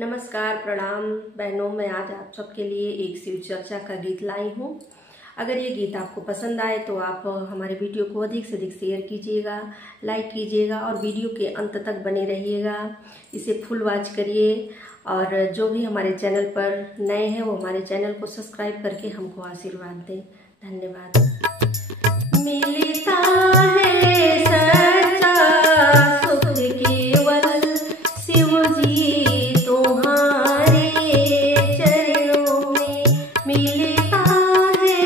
नमस्कार, प्रणाम बहनों। मैं आज आप सबके लिए एक शिव चर्चा का गीत लाई हूँ। अगर ये गीत आपको पसंद आए तो आप हमारे वीडियो को अधिक से अधिक शेयर कीजिएगा, लाइक कीजिएगा और वीडियो के अंत तक बने रहिएगा। इसे फुल वॉच करिए और जो भी हमारे चैनल पर नए हैं वो हमारे चैनल को सब्सक्राइब करके हमको आशीर्वाद दें। धन्यवाद। मिलता है सच्चा सुख केवल शिव जी तुम्हारे चरणों में। मिलता है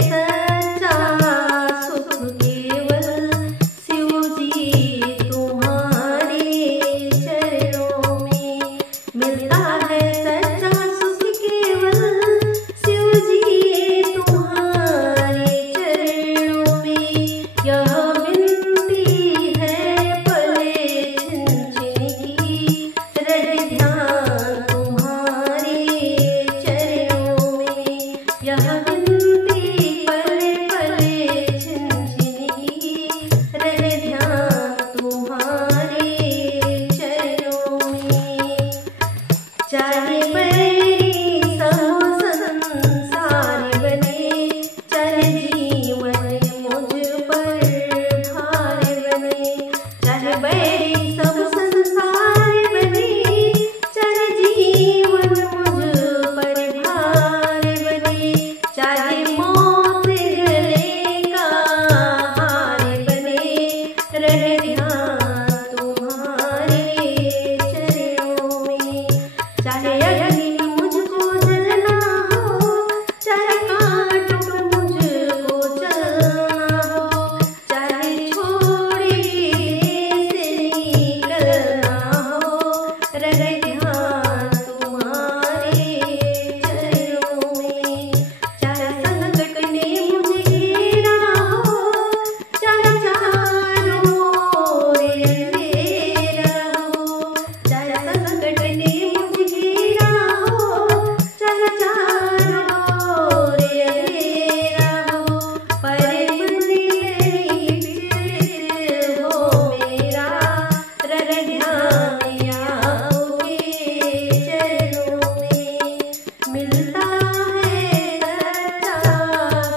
सच्चा सुख केवल शिव जी तुम्हारे चरणों में। मिलता है सच्चा सुख केवल शिव जी तुम्हारे चरणों में। यह विनती है पले छिन छिन की, रहे ध्यान तुम्हारे चरणों में। यह विनती पले पले छिन छिन की, रहे ध्यान तुम्हारे चरणों में। चाहे बैरी सब संसार बने, चाहे जीवन मुझ पर भार बने। चाहे बैरी सब संसार बने, चाहे जीवन मुझ पर भार बने। चाहे मौत गले का हार बने, रहे ध्यान तुम्हारे चरणों में। चाहे अग्नि में मुझको जलना हो, चाहे कांटों में मुझको चलना हो, चाहे छोड़े से निकलना हो, रहे ध्यान तुम्हारे चरणों में। चाहे संकट ने मुझे घेरा हो, चाहे चारों ओर अंधेरा हो, चाहे संकट ने मुझे घेरा हो, चाहे चारों ओर अंधेरा हो। पर बने नहीं विचलित हो मेरा, रहे ध्यान आपके चरणों में। मिलता है सच्चा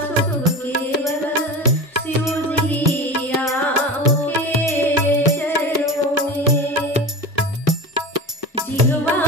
सुख केवल शिव जी आपके चरणों में। जिह्वा